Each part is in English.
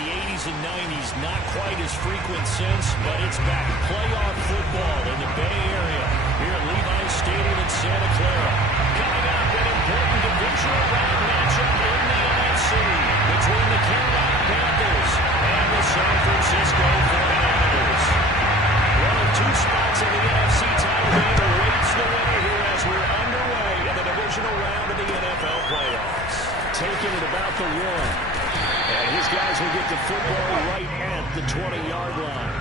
the 80s and 90s. Not quite as frequent since, but it's back. Playoff football in the Bay Area here at Levi Stadium in Santa Clara. Coming up, an important divisional round matchup in the NFC between the Carolina Panthers and the San Francisco 49ers. One of two spots in the NFC title game awaits the winner here as we're underway in the divisional round of the NFL playoffs. Taking it about the one. And his guys will get the football right at the 20-yard line.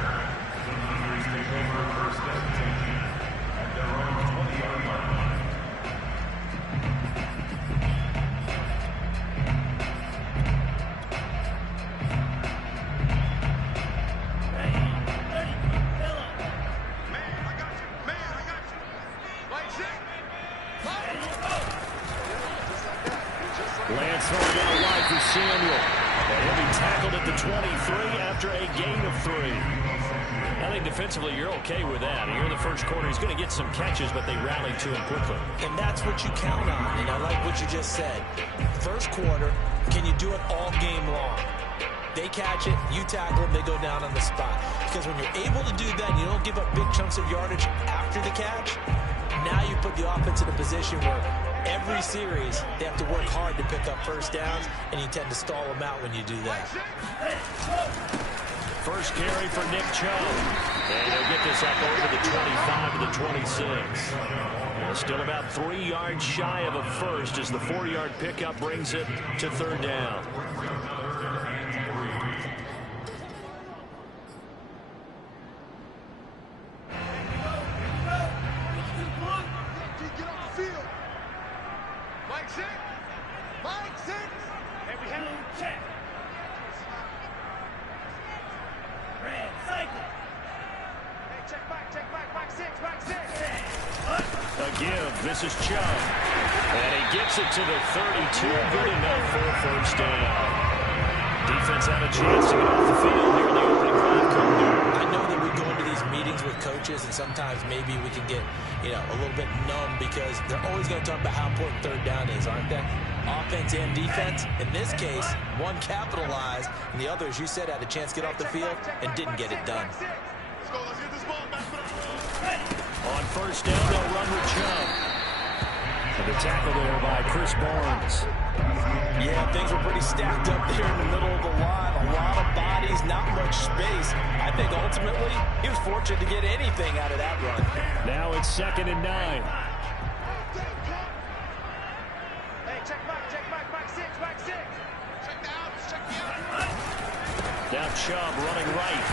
Lance throwing down wide for Samuel. And he'll be tackled at the 23 after a gain of 3. I think defensively you're okay with that. Here in the first quarter, he's going to get some catches, but they rallied to him quickly. And that's what you count on, and I like what you just said. First quarter, can you do it all game long? They catch it, you tackle them, they go down on the spot. Because when you're able to do that, you don't give up big chunks of yardage after the catch, now you put the offense in a position where every series, they have to work hard to pick up first downs, and you tend to stall them out when you do that. First carry for Nick Chubb. And he'll get this up over the 25 to the 26. Still about 3 yards shy of a first as the 4-yard pickup brings it to third down. This is Chubb. And he gets it to the 32. Good enough for a first down. Defense had a chance to get off the field here in the opening drive. I know that we go into these meetings with coaches, and sometimes maybe we can get, a little bit numb because they're always going to talk about how important third down is, aren't they? Offense and defense. In this case, one capitalized, and the other, as you said, had a chance to get off the field and didn't get it done. On first down, they'll run with Chubb. The tackle there by Chris Barnes. Yeah, things were pretty stacked up there in the middle of the line. A lot of bodies, not much space. I think ultimately he was fortunate to get anything out of that run. Now it's 2nd and 9. Hey, check back, back six. Check down, check the out. Now Chubb running right.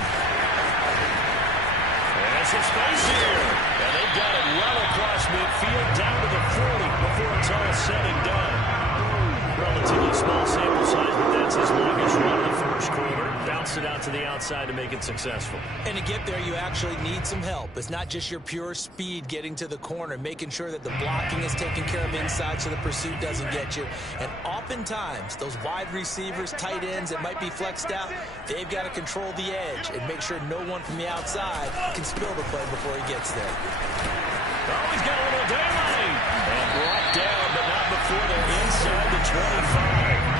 There's some space here. And they've got it well across midfield down to the 40 before it's all said and done. Relatively small sample size, but that's his longest run in the first quarter. Bounced it out to the outside to make it successful. And to get there, you actually need some help. It's not just your pure speed getting to the corner, making sure that the blocking is taken care of inside so the pursuit doesn't get you. And oftentimes, those wide receivers, tight ends that might be flexed out, they've got to control the edge and make sure no one from the outside can spill the play before he gets there. Oh, he's got a little daylight. And brought down, but not before they're inside the 25.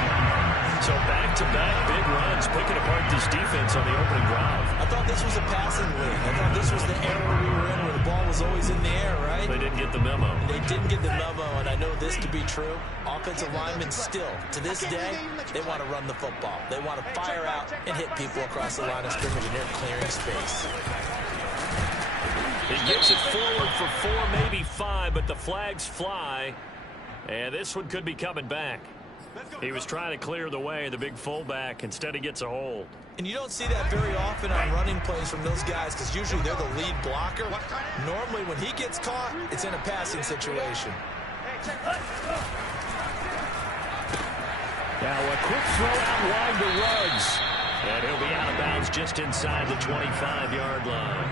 So back-to-back big runs, picking apart this defense on the opening drive. I thought this was a passing league. I thought this was the era we were in where the ball was always in the air, right? They didn't get the memo. They didn't get the memo, and I know this to be true. Offensive linemen still, to this day, they want to run the football. They want to fire out and hit people across the line of scrimmage, and they're clearing space. He gets it forward for 4, maybe 5, but the flags fly. And this one could be coming back. He was trying to clear the way, the big fullback. Instead, he gets a hold. And you don't see that very often on running plays from those guys because usually they're the lead blocker. Normally, when he gets caught, it's in a passing situation. Now a quick throw out wide to Ruggs. And he'll be out of bounds just inside the 25-yard line.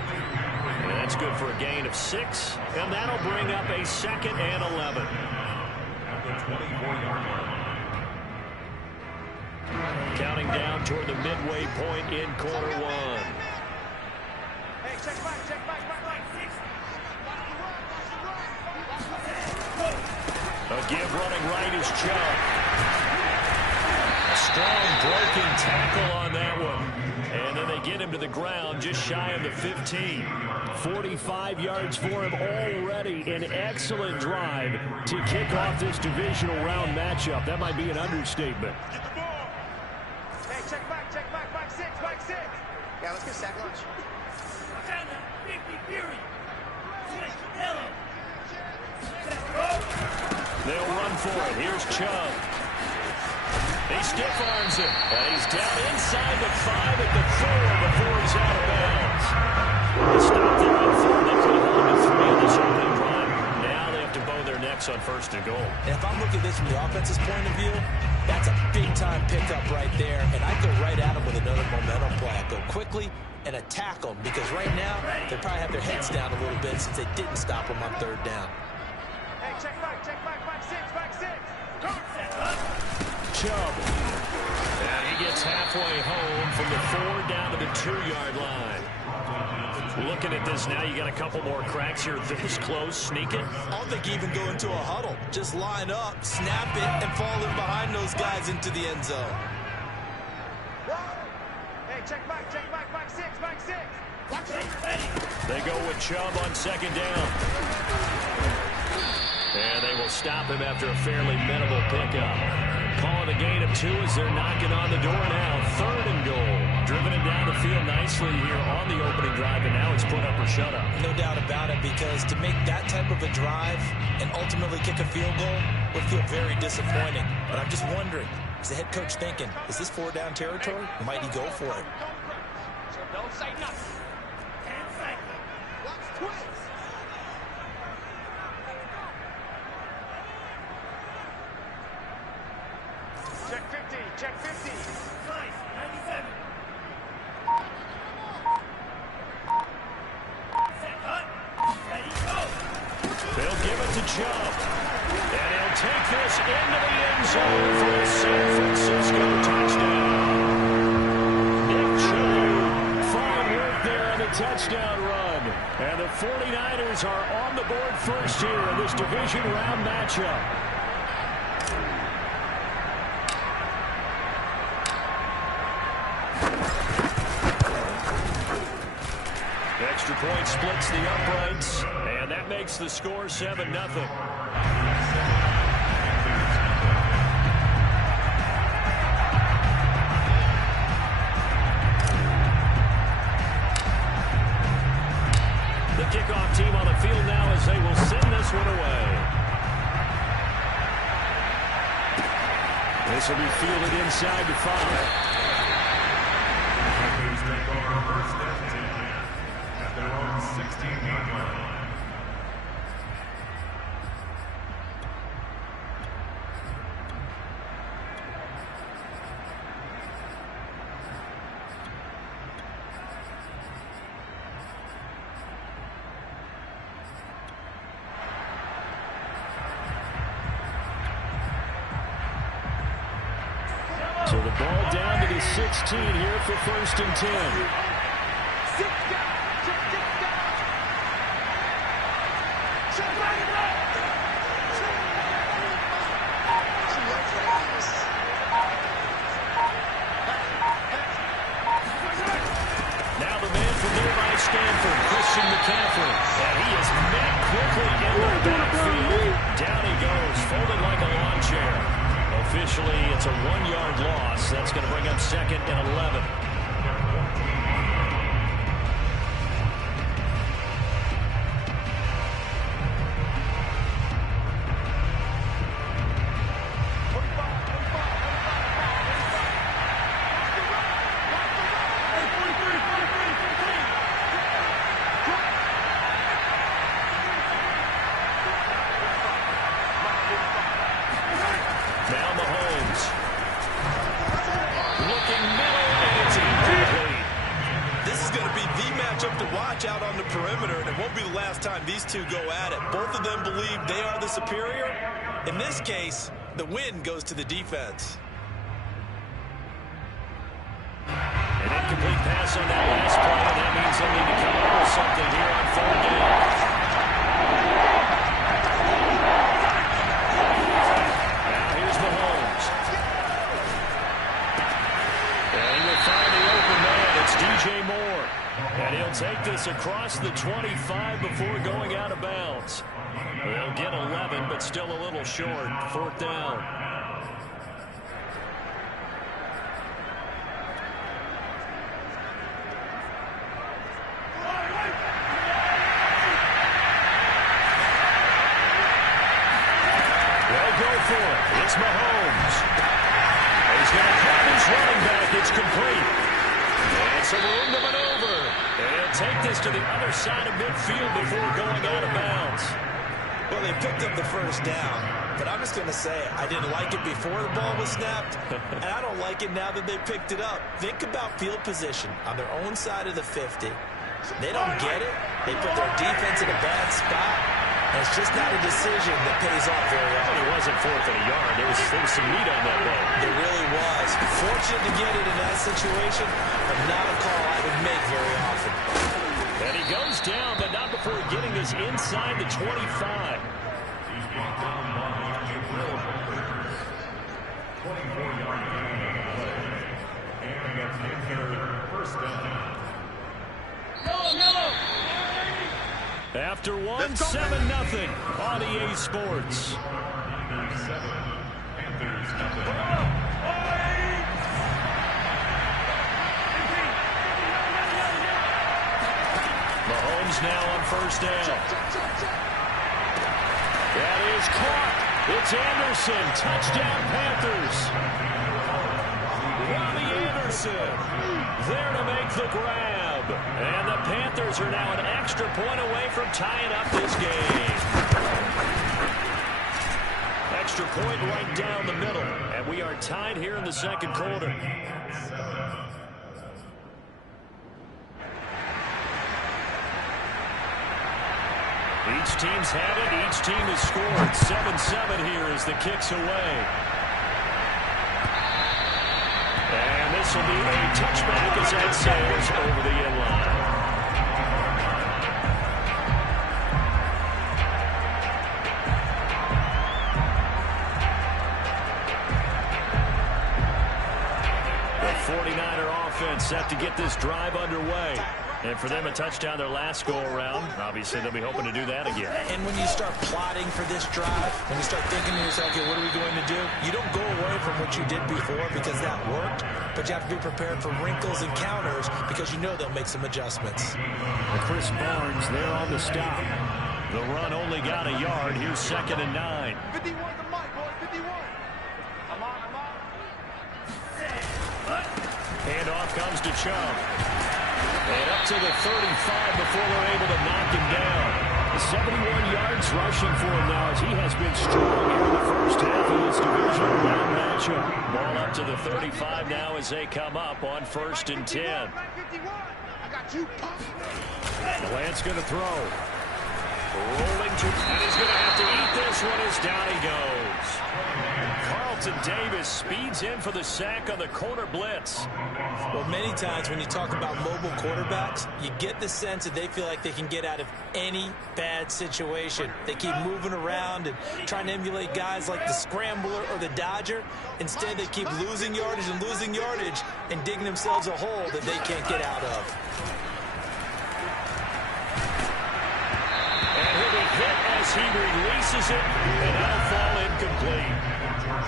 And that's good for a gain of 6. And that'll bring up a 2nd and 11. At the 24-yard line. Counting down toward the midway point in quarter 1. Hey, check back. A give running right is Chubb. A strong broken tackle on that ground just shy of the 15. 45 yards for him already. An excellent drive to kick off this divisional round matchup. That might be an understatement. Get the ball. Hey, check back, back six, back six. Yeah, let's get sack lunch. They'll run for it. Here's Chubb. He stiff arms him. And he's down inside the 5 at the 4 before he's out of bounds. They stopped the run for him. They could have held him to 3 on this opening drive. Now they have to bow their necks on 1st and goal. And if I'm looking at this from the offense's point of view, that's a big-time pickup right there. And I'd go right at him with another momentum play. I'd go quickly and attack them because right now they probably have their heads down a little bit since they didn't stop them on 3rd down. Hey, check back six, back six. Chubb. And he gets halfway home from the 4 down to the 2-yard line. Looking at this now, you got a couple more cracks here this close, sneaking. I don't think even go into a huddle. Just line up, snap it, and fall in behind those guys into the end zone. Hey, check back six, back six. They go with Chubb on 2nd down. And they will stop him after a fairly minimal pickup. Calling a gain of 2 as they're knocking on the door now. 3rd and goal. Driven it down the field nicely here on the opening drive, and now it's put up or shut up. No doubt about it, because to make that type of a drive and ultimately kick a field goal would feel very disappointing. But I'm just wondering, is the head coach thinking, is this 4-down territory? Might he go for it? So don't say nothing. Can't say. Watch twins. Check 50. Nice, 97. Set, cut. Ready, go. They'll give it to Chubb. And he'll take this into the end zone for a San Francisco touchdown. Nick Chubb, fine work there on the touchdown run. And the 49ers are on the board first here in this division round matchup. Extra point splits the uprights, and that makes the score 7-0. The kickoff team on the field now as they will send this one away. This will be fielded inside the 5. So the ball down to the 16 here for 1st and 10. 6 down. Check back it up. Now the man from nearby Stanford, Christian McCaffrey. And he is met quickly in the backfield. Down he goes, folded like a lawn chair. Officially, it's a 1-yard loss. That's going to bring up 2nd and 11. Now Mahomes. Looking middle, and it's incomplete. This is going to be the matchup to watch out on the perimeter, and it won't be the last time these two go at it. Both of them believe they are the superior. In this case, the win goes to the defense. An incomplete pass on that last play, and that means they'll need to come up with something here on 3rd down. Now here's Mahomes. And he will find the open man. It's DJ Moore. this across the 25 before going out of bounds. They'll get 11, but still a little short. 4th down. They'll go for it. It's Mahomes. He's going to have his running back. It's complete. And some room to maneuver. And he'll take this to the other side of midfield before going out of bounds. Well, they picked up the first down, but I'm just going to say I didn't like it before the ball was snapped, and I don't like it now that they picked it up. Think about field position on their own side of the 50. They don't get it. They put their defense in a bad spot, and it's just not a decision that pays off very often. It wasn't 4th and a yard. There was some meat on that ball. There really was. Fortunate to get it in that situation, but not a call I would make very often. And he goes down, but not before getting this inside the 25. After one, 7-0 on EA Sports. Mahomes now on 1st down. That is caught. It's Anderson. Touchdown, Panthers. Robbie Anderson there to make the grab. And the Panthers are now an extra point away from tying up this game. Extra point right down the middle. And we are tied here in the 2nd quarter. Each team's had it. Each team has scored. 7-7 here as the kick's away. And this will be a touchback as that sails over the end line. The 49er offense set to get this drive underway. And for them, a touchdown their last go-around. Obviously, they'll be hoping to do that again. And when you start plotting for this drive, when you start thinking to yourself, okay, what are we going to do? You don't go away from what you did before because that worked, but you have to be prepared for wrinkles and counters because you know they'll make some adjustments. Chris Barnes there on the stop. The run only got a yard. Here's 2nd and 9. 51 the mic, boys, 51. I'm on. Handoff comes to Chubb. And up to the 35 before they're able to knock him down. 71 yards rushing for him now as he has been strong here in the first half of this divisional round matchup. Ball up to the 35 now as they come up on 1st and 10. I got you, Pop. Lance going to throw. Rolling to, and he's going to have to eat this one as down he goes. Carlton Davis speeds in for the sack on the corner blitz. Well, many times when you talk about mobile quarterbacks, you get the sense that they feel like they can get out of any bad situation. They keep moving around and trying to emulate guys like the Scrambler or the Dodger. Instead, they keep losing yardage and digging themselves a hole that they can't get out of. And he'll be hit as he releases it, and that'll fall incomplete.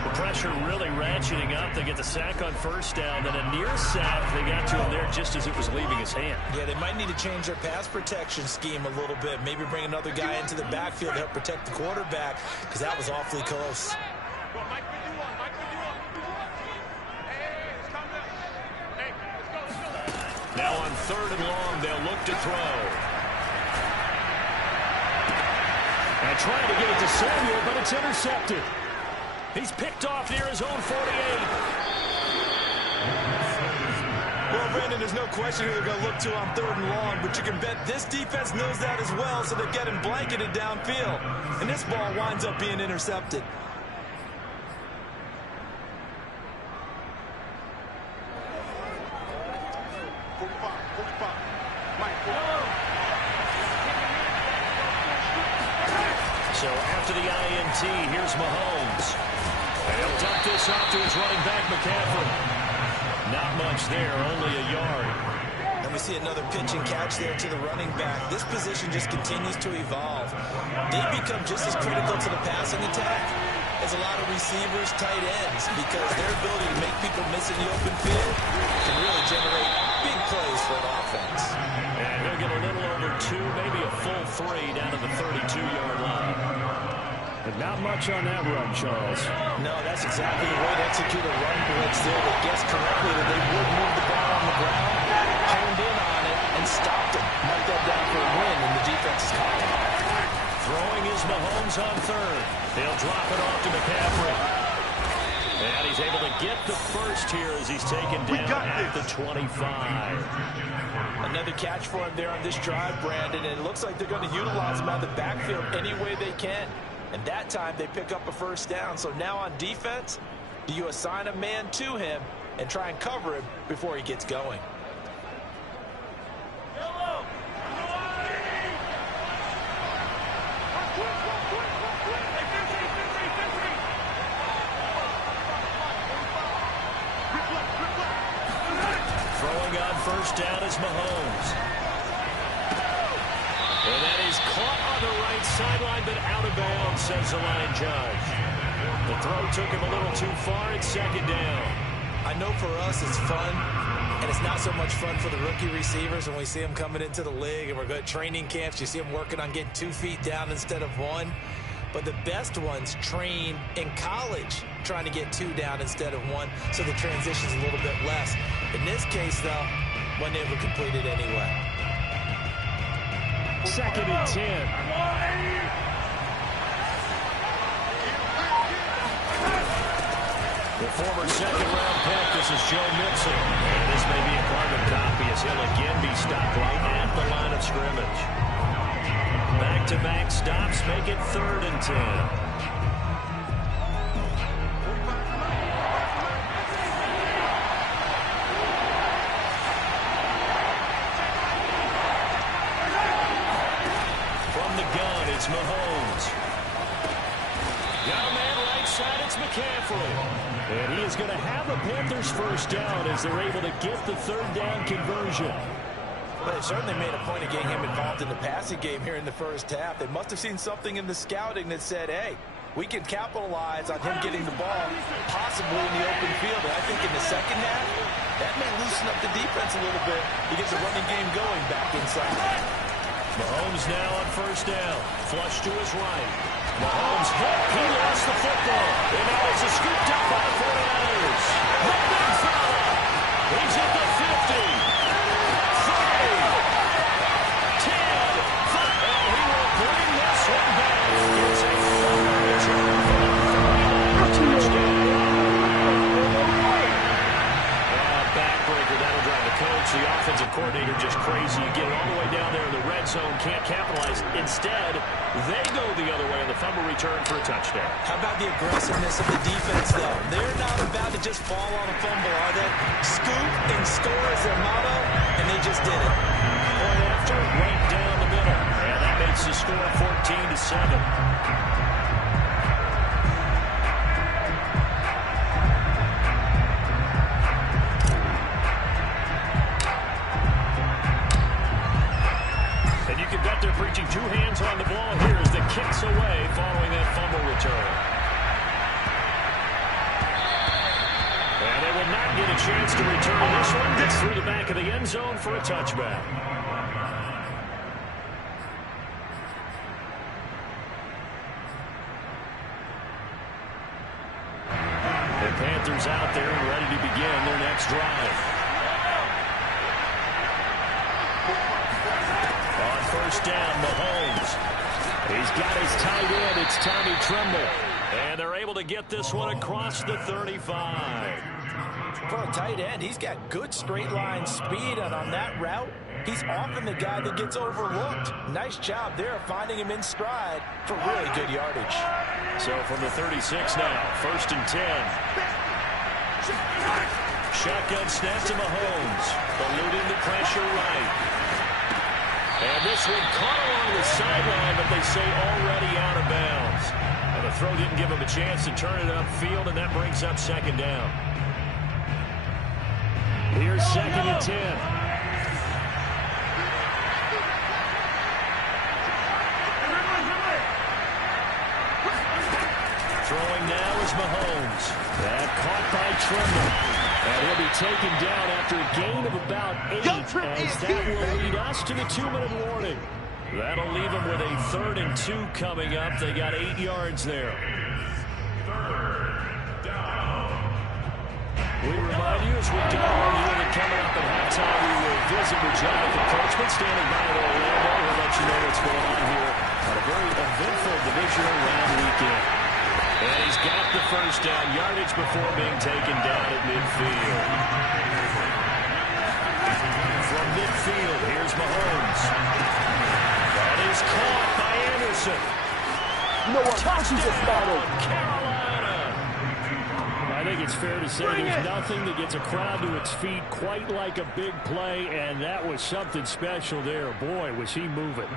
The pressure really ratcheting up. They get the sack on 1st down, then a near sack. They got to him there just as it was leaving his hand. Yeah, they might need to change their pass protection scheme a little bit. Maybe bring another guy into the backfield to help protect the quarterback, because that was awfully close. Now on 3rd and long, they'll look to throw. And trying to get it to Samuel, but it's intercepted. He's picked off near his own 48. Well, Brandon, there's no question who they're going to look to on 3rd and long, but you can bet this defense knows that as well, so they're getting blanketed downfield. And this ball winds up being intercepted. So after the INT, here's Mahomes. And he'll dump this off to his running back, McCaffrey. Not much there, only a yard. And we see another pitch and catch there to the running back. This position just continues to evolve. They become just as critical to the passing attack as a lot of receivers, tight ends, because their ability to make people miss in the open field can really generate big plays for an offense. And he'll get a little over 2, maybe a full 3 down to the 32-yard line. But not much on that run, Charles. No, that's exactly the way to execute a run blitz there. They guessed correctly that they would move the ball on the ground, honed in on it, and stopped it. Marked that down for a win in the defense's column. Throwing is Mahomes on third. He'll drop it off to McCaffrey. And he's able to get the first here as he's taken down at the 25. Another catch for him there on this drive, Brandon, and it looks like they're going to utilize him out of the backfield any way they can. And that time they pick up a first down. So now on defense, do you assign a man to him and try and cover him before he gets going? Throwing on first down is Mahomes. And that is caught on the right sideline, but out of bounds, says the line judge. The throw took him a little too far. It's second down. I know for us it's fun, and it's not so much fun for the rookie receivers when we see them coming into the league and we're going to training camps. You see them working on getting 2 feet down instead of 1. But the best ones train in college trying to get 2 down instead of 1, so the transition's a little bit less. In this case, though, wasn't able to complete it anyway. Second and 10. The former second-round pick, this is Joe Mixon. And this may be a carbon copy as he'll again be stopped right at the line of scrimmage. Back-to-back stops make it 3rd and 10. It's Mahomes. Got a man right side, it's McCaffrey. And he is going to have a Panthers first down as they're able to get the 3rd down conversion. Well, they certainly made a point of getting him involved in the passing game here in the first half. They must have seen something in the scouting that said, hey, we can capitalize on him getting the ball, possibly in the open field. And I think in the second half, that may loosen up the defense a little bit to get the running game going back inside. Mahomes now on first down. Flush to his right. Mahomes hit. He lost the football. And now it's a scooped up by the 49ers. The big fella. He's at the 50. 30. 10. And he will bring this one back. It's a fumble return for a touchdown. Backbreaker. That'll drive the coach. The offensive coordinator just crazy. You get it all the way down there in the red zone. Can't capitalize. Instead, they go the other way on the fumble return for a touchdown. How about the aggressiveness of the defense, though? They're not about to just fall on a fumble, are they? Scoop and score is their motto, and they just did it. Point after, right down the middle. And that makes the score 14-7. They're preaching 2 hands on the ball here as the kicks away following that fumble return. And they will not get a chance to return this one. Gets through the back of the end zone for a touchback. The Panthers out there and ready to begin their next drive. First down, Mahomes. He's got his tight end. It's Tommy Tremble. And they're able to get this one across the 35. For a tight end, he's got good straight line speed, and on that route, he's often the guy that gets overlooked. Nice job there finding him in stride for really good yardage. So from the 36 now, 1st and 10. Shotgun snap to Mahomes. Eluding the pressure right. And this one caught along the sideline, but they say already out of bounds. And the throw didn't give him a chance to turn it upfield, and that brings up 2nd down. Here's 2nd and 10. Here's Mahomes. And caught by Trimble. And he'll be taken down after a gain of about 8, as that will lead us to the 2-minute warning. That'll leave them with a 3rd and 2 coming up. They got 8 yards there. We remind you, as we do all year, that coming up at halftime, we will visit with Jonathan Coachman, standing by in Orlando. We'll let you know what's going on here on a very eventful divisional round weekend. And he's got the first down, yardage before being taken down at midfield. From midfield, here's Mahomes. That is caught by Anderson. You know what? Touchdown, Carolina. I think it's fair to say there's nothing that gets a crowd to its feet quite like a big play, and that was something special there. Boy, was he moving.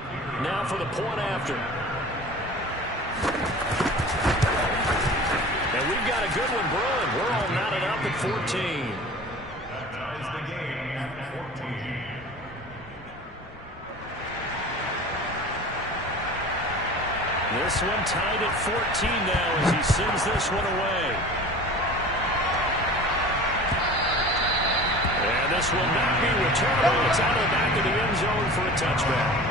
Now for the point after. And we've got a good one brewing. We're all knotted up at 14. That ties the game at 14. This one tied at 14 now as he sends this one away. And this will not be returnable. It's out of the back of the end zone for a touchback.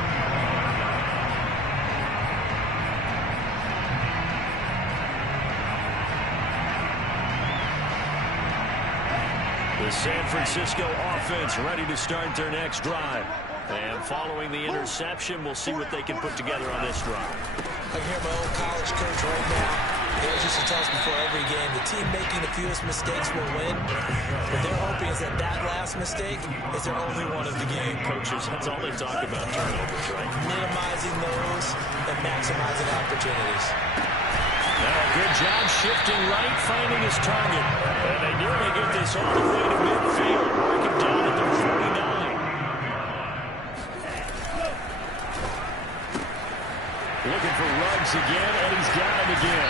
The San Francisco offense ready to start their next drive. And following the interception, we'll see what they can put together on this drive. I hear my old college coach right now. He always used to tell us before every game, the team making the fewest mistakes will win. What they're hoping is that last mistake is their only one of the game. Coaches, that's all they talk about, turnovers, right? Minimizing those and maximizing opportunities. Now a good job shifting right, finding his target. And they nearly get this all the way to midfield, working down at their 49. Looking for Ruggs again, and he's got him again.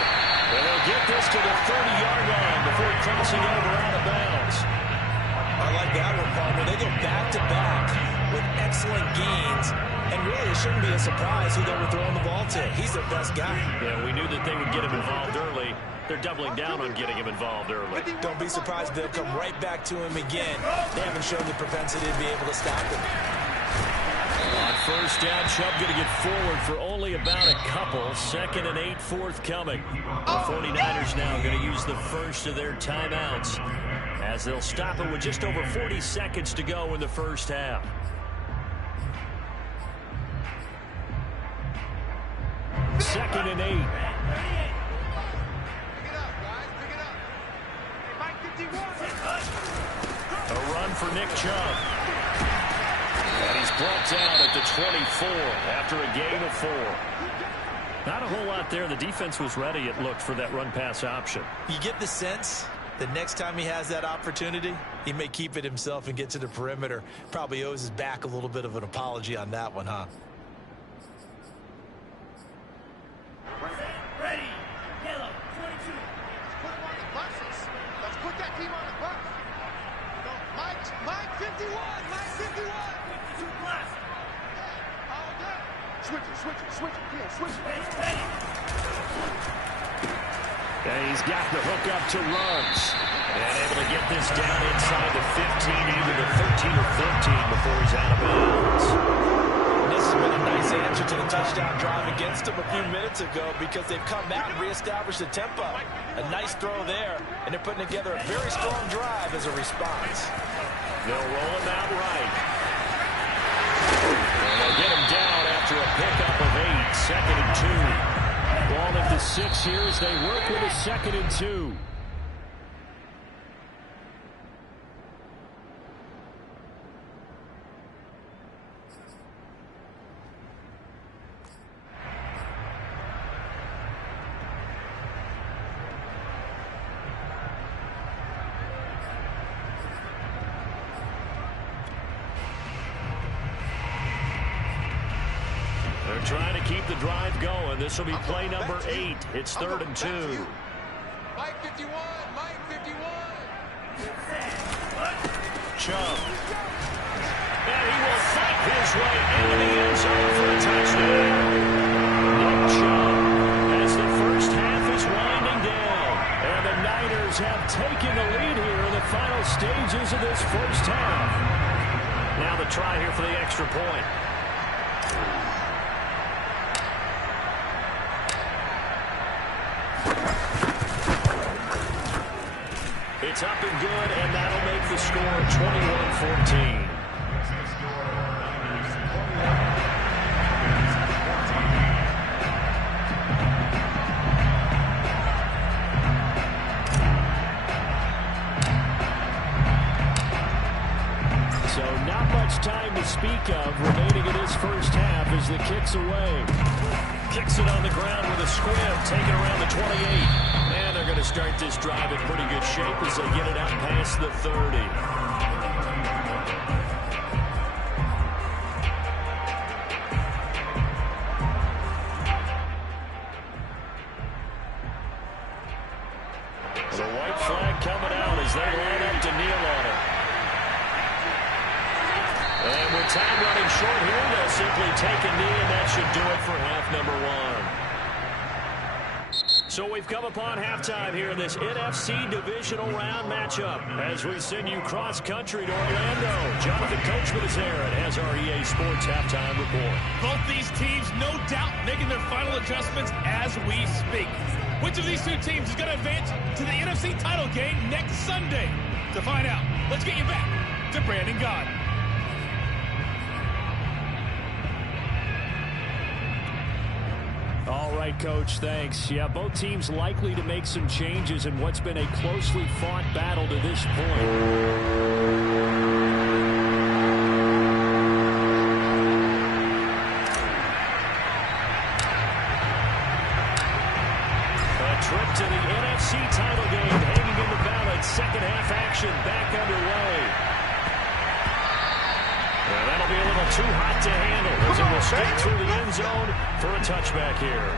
And they'll get this to the 30-yard line before crossing over out of bounds. I like that one, partner. They go back-to-back with excellent gains. And really, it shouldn't be a surprise who they were throwing the ball to. He's their best guy. Yeah, we knew that they would get him involved early. They're doubling down on getting him involved early. Don't be surprised if they'll come right back to him again. They haven't shown the propensity to be able to stop him. On first down, Chubb going to get forward for only about a couple. 2nd and 8 forthcoming. The 49ers now going to use the first of their timeouts as they'll stop it with just over 40 seconds to go in the first half. Second and 8. Pick it up, guys. Pick it up. Hey, Mike 51. A run for Nick Chubb. And he's brought down at the 24 after a gain of 4. Not a whole lot there. The defense was ready, it looked, for that run-pass option. You get the sense the next time he has that opportunity, he may keep it himself and get to the perimeter. Probably owes his back a little bit of an apology on that one, huh? Ready. Yellow, 22. Let's put him on the buses. Let's put that team on the bus. No, Mike 51. Mike 51. 52 plus. All good. Switch it. Yeah, switch it. Ready. And he's got the hook up to Ruggs. And able to get this down inside the 15, either the 13 or 15 before he's out of bounds. This has been a nice answer to the touchdown drive against them a few minutes ago because they've come back and reestablished the tempo. A nice throw there, and they're putting together a very strong drive as a response. They'll roll him out right. And they'll get him down after a pickup of 8, 2nd and 2. Ball at the 6 here as they work with a 2nd and 2. They're trying to keep the drive going. This will be play number 8. It's 3rd and 2. Mike 51. Mike 51. Chubb. And he will fight his way into the end zone for a touchdown. Nick Chubb, as the first half is winding down. final stages of this first half. Now the try here for the extra point. It's up and good, and that'll make the score 21-14. So not much time to speak of remaining in this first half as the kick's away. Kicks it on the ground with a squib, taken around the 28. And they're going to start this drive in pretty good shape as they get it out past the 30. The white flag coming out as they line up to kneel on it. And with time running short here, they'll simply take a knee, and that should do it for half number one. So we've come upon halftime here in this NFC Divisional Round matchup as we send you cross-country to Orlando. Jonathan Coachman is there and has our EA Sports halftime report. Both these teams, no doubt, making their final adjustments as we speak. Which of these two teams is going to advance to the NFC title game next Sunday? To find out, let's get you back to Brandon God. All right, Coach, thanks. Yeah, both teams likely to make some changes in what's been a closely fought battle to this point. Trip to the NFC title game hanging in the balance. Second half action back underway. And that'll be a little too hot to handle as it will stick through the end zone for a touchback here.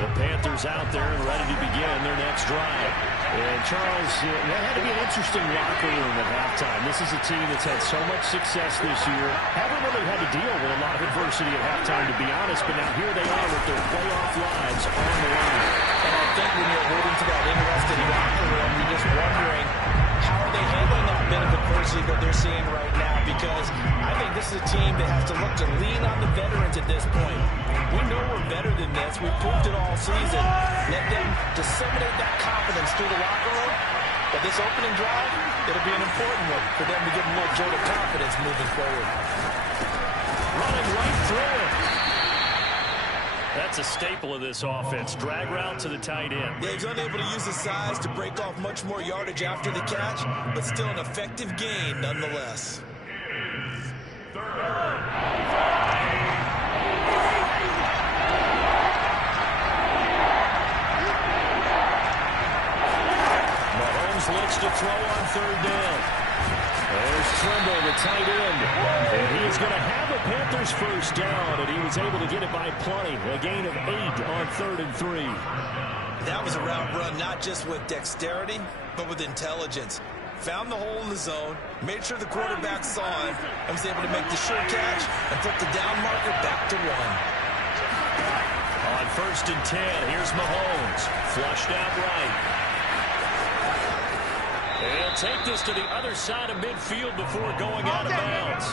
The Panthers out there and ready to begin their next drive. And Charles, that had to be an interesting locker room at halftime. This is a team that's had so much success this year. Haven't really had to deal with a lot of adversity at halftime, to be honest, but now here they are with their playoff lives on the line. And I think when you're holding to that interesting locker room, you're just wondering how are they handling that bit of adversity that they're seeing right now, because I think this is a team that has to look to lean on the veterans at this point. We know we're better than this. We've proved it all season. Let them disseminate that confidence through the locker room. But this opening drive, it'll be an important one for them to give them a little jolt of confidence moving forward. Running right through it. That's a staple of this offense. Drag route to the tight end. Yeah, he's unable to use his size to break off much more yardage after the catch, but still an effective gain nonetheless. Looks to throw on third down. There's Trimble, the tight end. And he is going to have a Panthers first down, and he was able to get it by plenty. A gain of 8 on 3rd and 3. That was a route run not just with dexterity, but with intelligence. Found the hole in the zone, made sure the quarterback saw him, and was able to make the sure catch and put the down marker back to 1. On 1st and 10, here's Mahomes. Flushed out right. He'll take this to the other side of midfield before going out of bounds.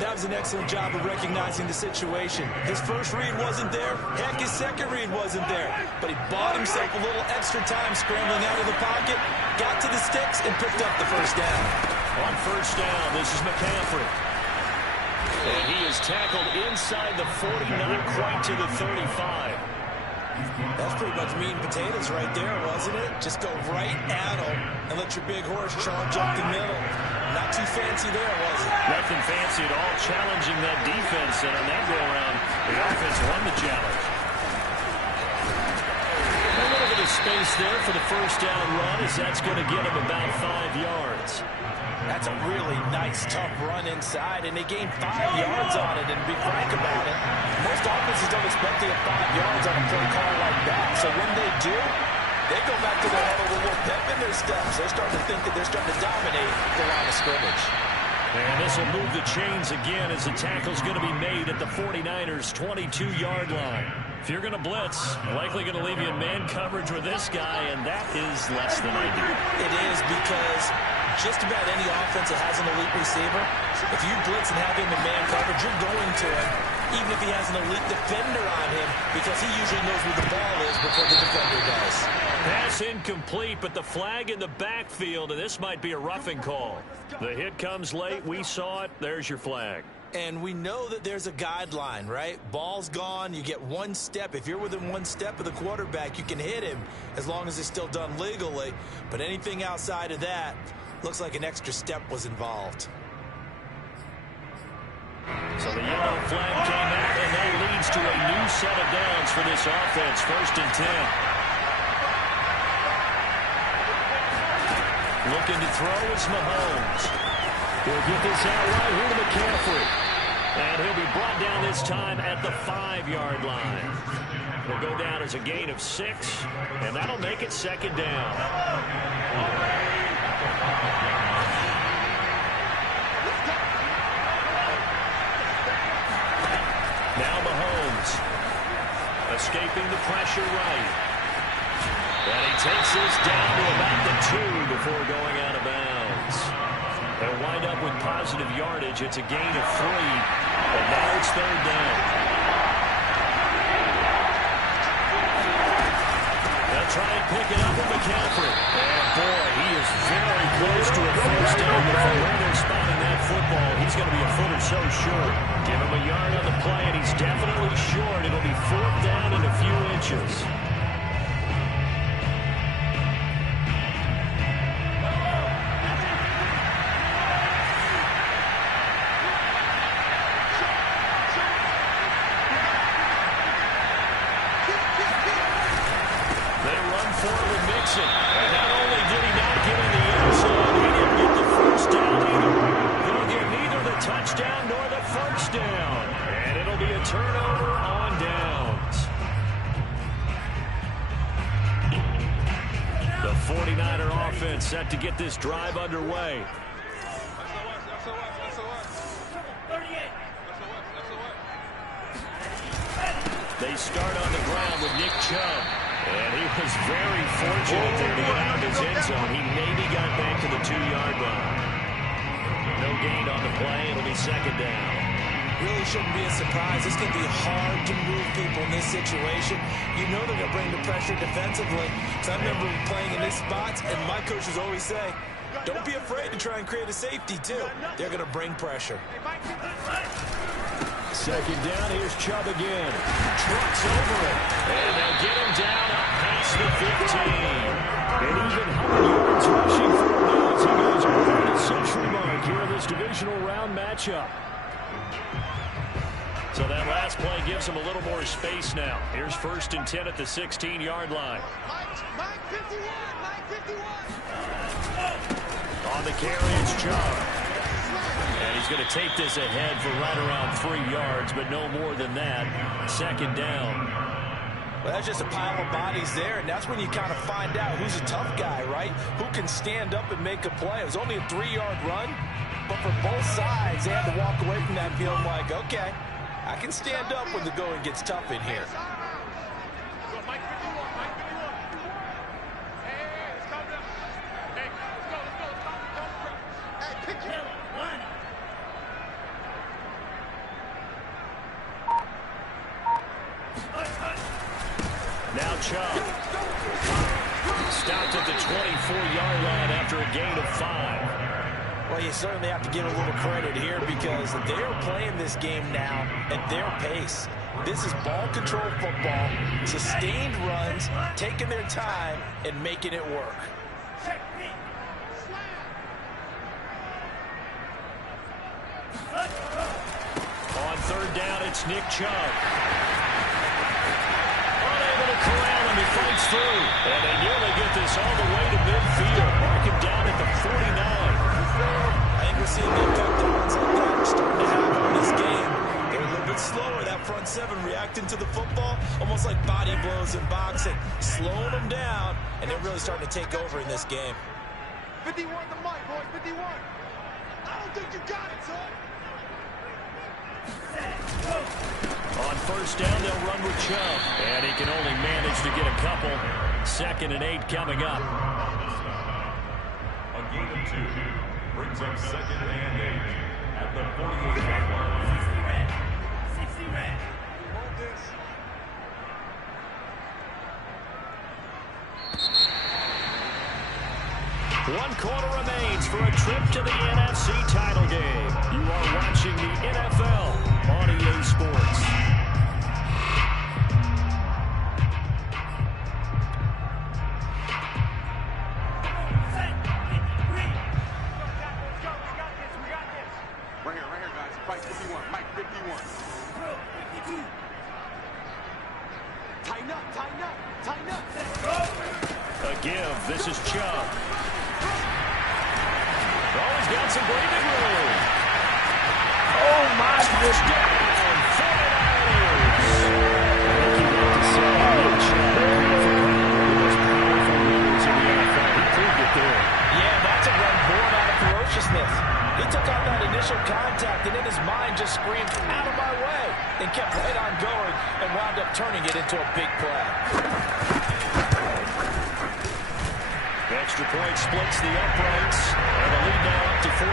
That was an excellent job of recognizing the situation. His first read wasn't there. Heck, his second read wasn't there. But he bought himself a little extra time scrambling out of the pocket, got to the sticks, and picked up the first down. On 1st down, this is McCaffrey. And he is tackled inside the 40, not quite to the 35. That's pretty much meat and potatoes right there, wasn't it? Just go right at him and let your big horse charge up the middle. Not too fancy there, was it? Nothing fancy at all, challenging that defense. And on that go-around, the offense won the challenge. A little bit of space there for the first down run, as that's going to get him about 5 yards. That's a really nice, tough run inside, and they gained 5 yards on it. And to be frank about it, most offenses don't expect to get 5 yards on a play call like that. So when they do, they go back to their huddle with a little pep in their steps. They're starting to think that they're starting to dominate the line of scrimmage. And this will move the chains again as the tackle's going to be made at the 49ers' 22-yard line. If you're going to blitz, likely going to leave you in man coverage with this guy, and that is less than ideal. It is, because just about any offense that has an elite receiver, if you blitz and have him in man coverage, you're going to him, even if he has an elite defender on him, because he usually knows where the ball is before the defender does. Pass incomplete, but the flag in the backfield, and this might be a roughing call. The hit comes late. We saw it. There's your flag. And we know that there's a guideline, right? Ball's gone. You get one step. If you're within one step of the quarterback, you can hit him as long as it's still done legally. But anything outside of that, looks like an extra step was involved. So the yellow flag came out, and that leads to a new set of downs for this offense. 1st and 10. Looking to throw is Mahomes. He'll get this out right here to McCaffrey. And he'll be brought down this time at the 5-yard line. He'll go down as a gain of 6, and that'll make it 2nd down. Now Mahomes. Escaping the pressure right. And he takes this down to about the 2 before going out of bounds. They'll wind up with positive yardage. It's a gain of 3. And now it's 3rd down. They'll try and pick it up with McCaffrey. And boy, he is very close to a 1st down. But from where they're spotting that football, he's going to be a foot or so short. Give him a yard on the play, and he's definitely short. It'll be 4th down and a few inches. And not only did he not get in the end zone, he didn't get the 1st down either. He'll get neither the touchdown nor the 1st down. And it'll be a turnover on downs. The 49er offense set to get this drive underway. They start on the ground with Nick Chubb. And he was very fortunate there to get out of his end zone. He maybe got back to the 2-yard line. No gain on the play. It'll be 2nd down. Really shouldn't be a surprise. It's going to be hard to move people in this situation. You know they're going to bring the pressure defensively. So I remember playing in these spots, and my coaches always say, don't be afraid to try and create a safety, too. They're going to bring pressure. 2nd down, here's Chubb again. Trucks over it. And they'll get him down up past the 15. And even 100 yards rushing for him as he goes over the century mark here in this divisional round matchup. So that last play gives him a little more space now. Here's 1st and 10 at the 16-yard line. Mike 51, Mike 51. On the carry, it's Chubb. And he's going to take this ahead for right around 3 yards, but no more than that. 2nd down. Well, that's just a pile of bodies there, and that's when you kind of find out who's a tough guy, right? Who can stand up and make a play. It was only a 3-yard run, but for both sides, they had to walk away from that feeling like, okay, I can stand up when the going gets tough in here. Mike 51, Mike 51. Hey, let's calm down. Hey, let's go. Hey, pick your line. Now Chubb. Stopped at the 24-yard line after a gain of 5. Well, you certainly have to give a little credit here because they're playing this game now at their pace. This is ball control football, sustained runs, taking their time and making it work. On 3rd down, it's Nick Chubb. Unable to corral him, he fights through. And they nearly get this all the way to midfield. Mark him down at the 49. I think we're seeing the effect that runs like that are starting to have on this game. They're a little bit slower, that front 7 reacting to the football, almost like body blows in boxing, slowing them down, and they're really starting to take over in this game. 51 to Mike, boys, 51. don't think you got it, son. On first down, they'll run with Chubb. And he can only manage to get a couple. 2nd and 8 coming up. A gain of 2 brings up 2nd and 8 at the 48-yard line. 60 red. Hold this. One quarter remains for a trip to the NFC title game. You are watching the NFL on EA Sports. Right here, guys. Mike 51. Mike 51. Tighten up, tighten up, tighten up. A give. This is Chubb. Oh, he's got some breathing room. Oh, my goodness. Down, 49ers. I think you meant to say Nick Chubb, one of the most powerful runners in the NFL. He proved it there. Yeah, that's a run born out of ferociousness. He took on that initial contact, and in his mind just screamed, out of my way, and kept right on going and wound up turning it into a big play. Extra point splits the uprights, and the lead now up to 14.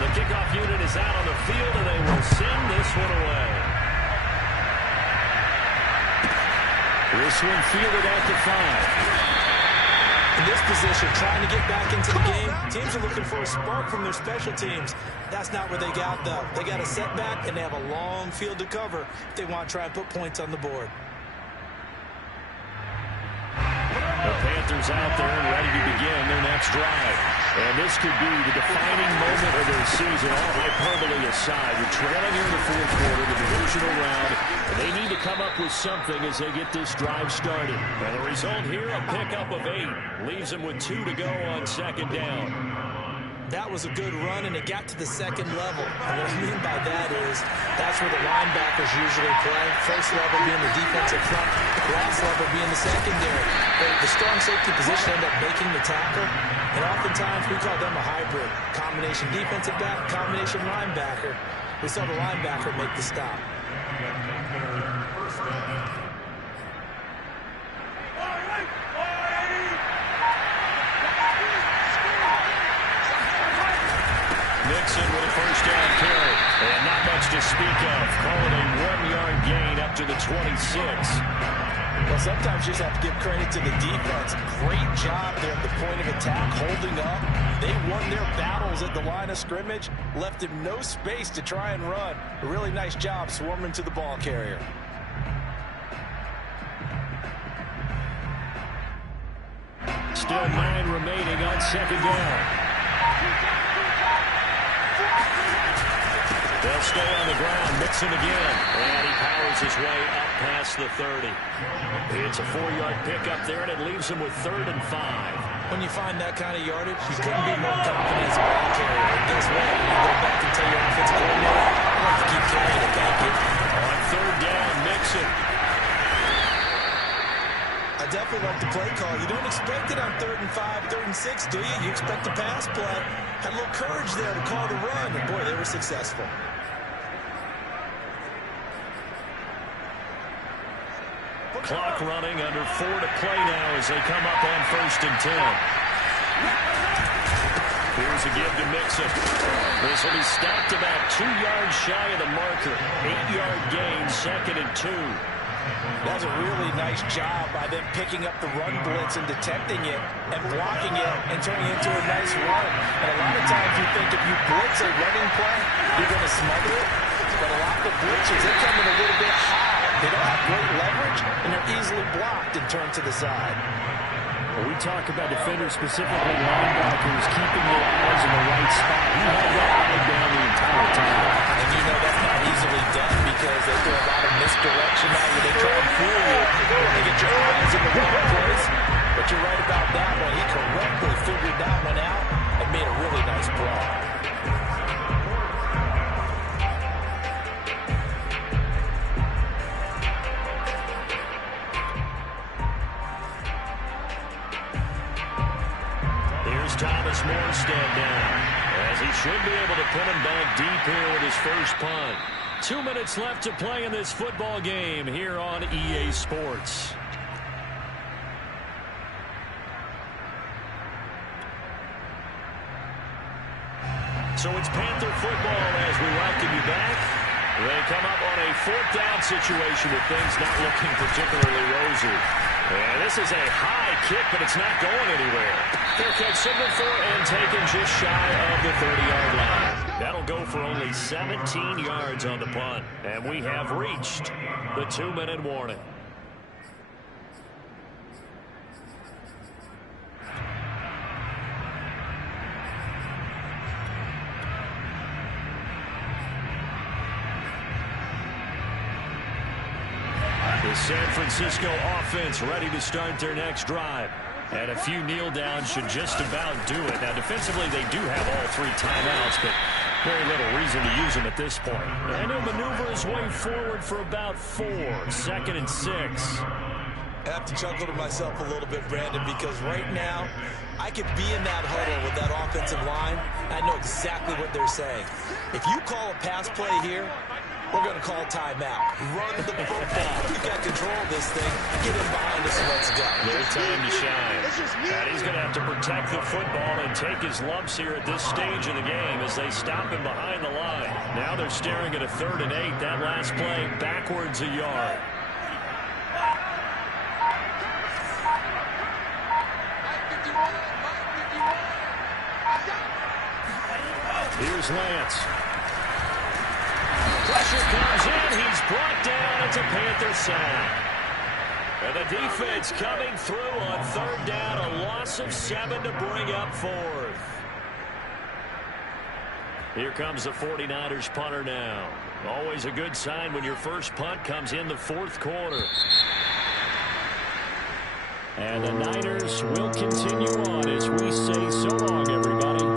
The kickoff unit is out on the field, and they will send this one away. This one fielded at the 5. In this position, trying to get back into the game, teams are looking for a spark from their special teams. That's not where they got, though. They got a setback, and they have a long field to cover if they want to try and put points on the board. The Panthers out there and ready to begin their next drive. And this could be the defining moment of their season. All hyperbole aside, you're trailing here in the 4th quarter, the divisional round. And they need to come up with something as they get this drive started. And the result here, a pickup of 8. Leaves them with 2 to go on 2nd down. That was a good run, and it got to the 2nd level. And what I mean by that is that's where the linebackers usually play. First level being the defensive front, last level being the secondary. But the strong safety position ended up making the tackle, and oftentimes we call them a hybrid. Combination defensive back, combination linebacker. We saw the linebacker make the stop. Mixon with a first down carry. And not much to speak of. Call it a 1-yard gain up to the 26. Well, sometimes you just have to give credit to the defense. Great job there at the point of attack, holding up. They won their battles at the line of scrimmage, left him no space to try and run. A really nice job swarming to the ball carrier. Still 9 remaining on 2nd down. They'll stay on the ground. Mixon again. And he powers his way up past the 30. It's a 4-yard pickup there, and it leaves him with 3rd and 5. When you find that kind of yardage, you couldn't be more confident as a ball carrier. And guess what? When you go back and tell your offensive coordinator, I like to keep carrying it, thank you. On 3rd down, Mixon. I definitely like the play call. You don't expect it on 3rd and 5, 3rd and 6, do you? You expect a pass play. Had a little courage there to call the run, and boy, they were successful. Clock running, under 4 to play now as they come up on 1st and 10. Here's a give to Mixon. This will be stopped about 2 yards shy of the marker. 8-yard gain, 2nd and 2. That was a really nice job by them picking up the run blitz and detecting it and blocking it and turning it into a nice run. And a lot of times you think if you blitz a running play, you're going to smother it. But a lot of the blitzes, they come in a little bit high. They don't have great leverage, and they're easily blocked and turned to the side. Well, we talk about defenders, specifically linebackers, keeping their eyes in the right spot. He had that eye down the entire time. And you know that's not easily done because they throw a lot of misdirection out where they try and fool you. They get your eyes in the wrong place. But you're right about that one. He correctly figured that one out and made down, as he should be able to put him back deep here with his first punt. 2 minutes left to play in this football game here on EA Sports. So it's Panther football as we welcome you back. They come up on a 4th down situation with things not looking particularly rosy. And this is a high kick, but it's not going anywhere. Fair catch signaled for and taken just shy of the 30-yard line. That'll go for only 17 yards on the punt. And we have reached the 2-minute warning. The San Francisco offense ready to start their next drive. And a few kneel downs should just about do it. Now, defensively, they do have all 3 timeouts, but very little reason to use them at this point. And he'll maneuver his way forward for about 4. 2nd and 6. I have to chuckle to myself a little bit, Brandon, because right now, I could be in that huddle with that offensive line. I know exactly what they're saying. If you call a pass play here, we're going to call timeout. Run the football. You got control of this thing. Get in behind us and let's go. No time to shine. And he's going to have to protect the football and take his lumps here at this stage of the game as they stop him behind the line. Now they're staring at a 3rd and 8. That last play backwards a yard. Here's Lance. Pressure comes in. He's brought down. It's a Panther sack. And the defense coming through on 3rd down. A loss of 7 to bring up 4th. Here comes the 49ers punter now. Always a good sign when your first punt comes in the 4th quarter. And the Niners will continue on as we say so long, everybody.